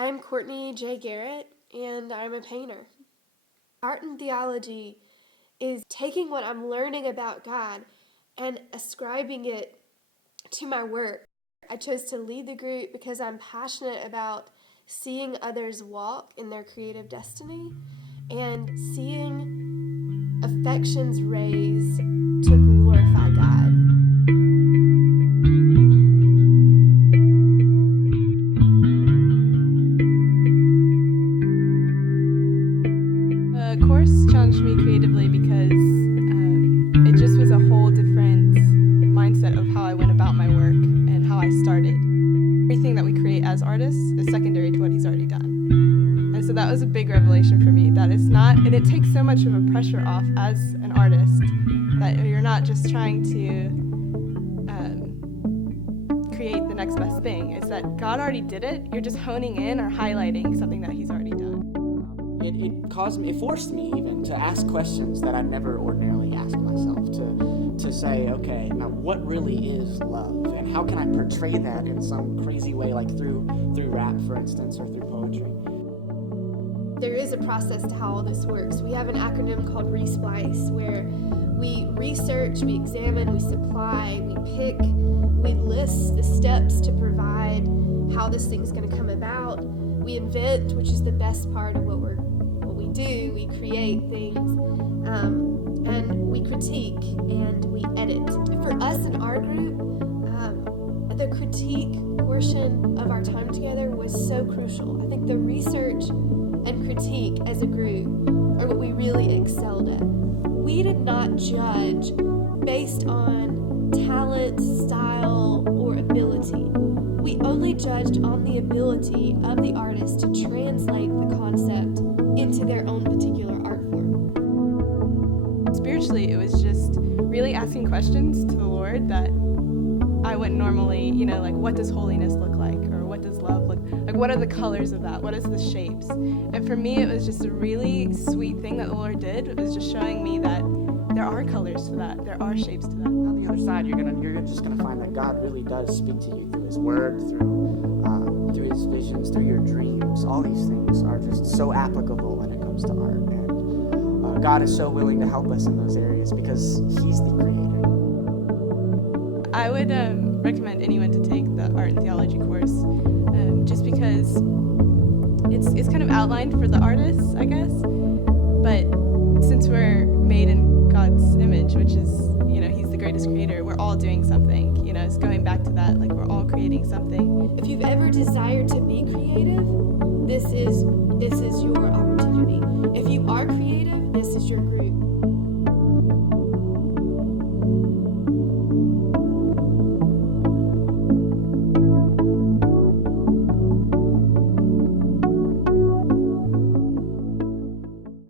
I'm Courtney J. Garrett, and I'm a painter. Art and theology is taking what I'm learning about God and ascribing it to my work. I chose to lead the group because I'm passionate about seeing others walk in their creative destiny and seeing affections raised to glorify God. The course challenged me creatively because it just was a whole different mindset of how I went about my work and how I started. Everything that we create as artists is secondary to what he's already done. And so that was a big revelation for me, that it's not, and it takes so much of a pressure off as an artist that you're not just trying to create the next best thing. It's that God already did it, you're just honing in or highlighting something that he's already done. It forced me even to ask questions that I never ordinarily ask myself, to say, okay, now what really is love, and how can I portray that in some crazy way, like through rap, for instance, or through poetry. There is a process to how all this works. We have an acronym called ReSplice, where we research, we examine, we supply, we pick, we list the steps to provide how this thing's going to come about. We invent, which is the best part of what we do. We create things, and we critique, and we edit. For us in our group, the critique portion of our time together was so crucial. I think the research and critique as a group are what we really excelled at. We did not judge based on talent, style, or ability. We only judged on the ability of the artist to translate the concept into their own particular art form. Spiritually, it was just really asking questions to the Lord that I wouldn't normally, like, what does holiness look like? Or what does love look like? What are the colors of that? What is the shapes? And for me, it was just a really sweet thing that the Lord did. It was just showing me that there are colors to that. There are shapes to that. On the other side, you're just gonna find that God really does speak to you through His Word, through His visions, through your dreams. All these things are just so applicable when it comes to art, and God is so willing to help us in those areas because He's the Creator. I would recommend anyone to take the art and theology course, just because it's kind of outlined for the artists, I guess. But since we're made in God's image, which is, He's the greatest creator, we're all doing something. It's going back to that, like, we're all creating something. If you've ever desired to be creative, this is your opportunity. If you are creative, this is your group.